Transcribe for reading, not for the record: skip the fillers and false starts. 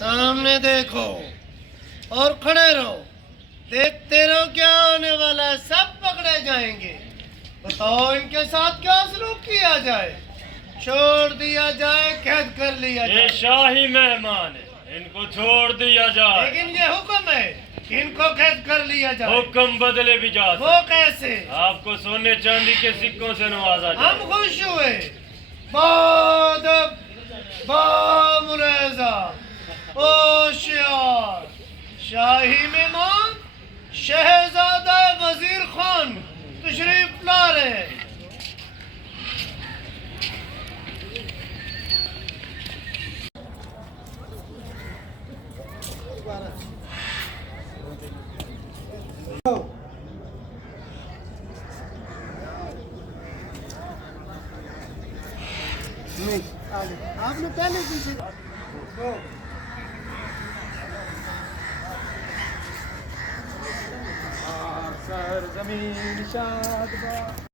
सामने देखो और खड़े रहो। देखते रहो क्या होने वाला है। सब पकड़े जाएंगे। बताओ इनके साथ क्या सलूक किया जाए? छोड़ दिया जाए, कैद कर लिया जाए? ये शाही मेहमान है, इनको छोड़ दिया जाए। लेकिन ये हुक्म है कि इनको कैद कर लिया जाए। हुक्म बदले भी जा सकते। वो कैसे? आपको सोने चांदी के सिक्कों से नवाजा जाए। हम खुश हुए। बादब बामुरेजा होशियार शाही मेहमान शहजादा वजीर खान तशरीफ ला रहे हैं। नहीं आपने पहले पीछे सर जमीन शाद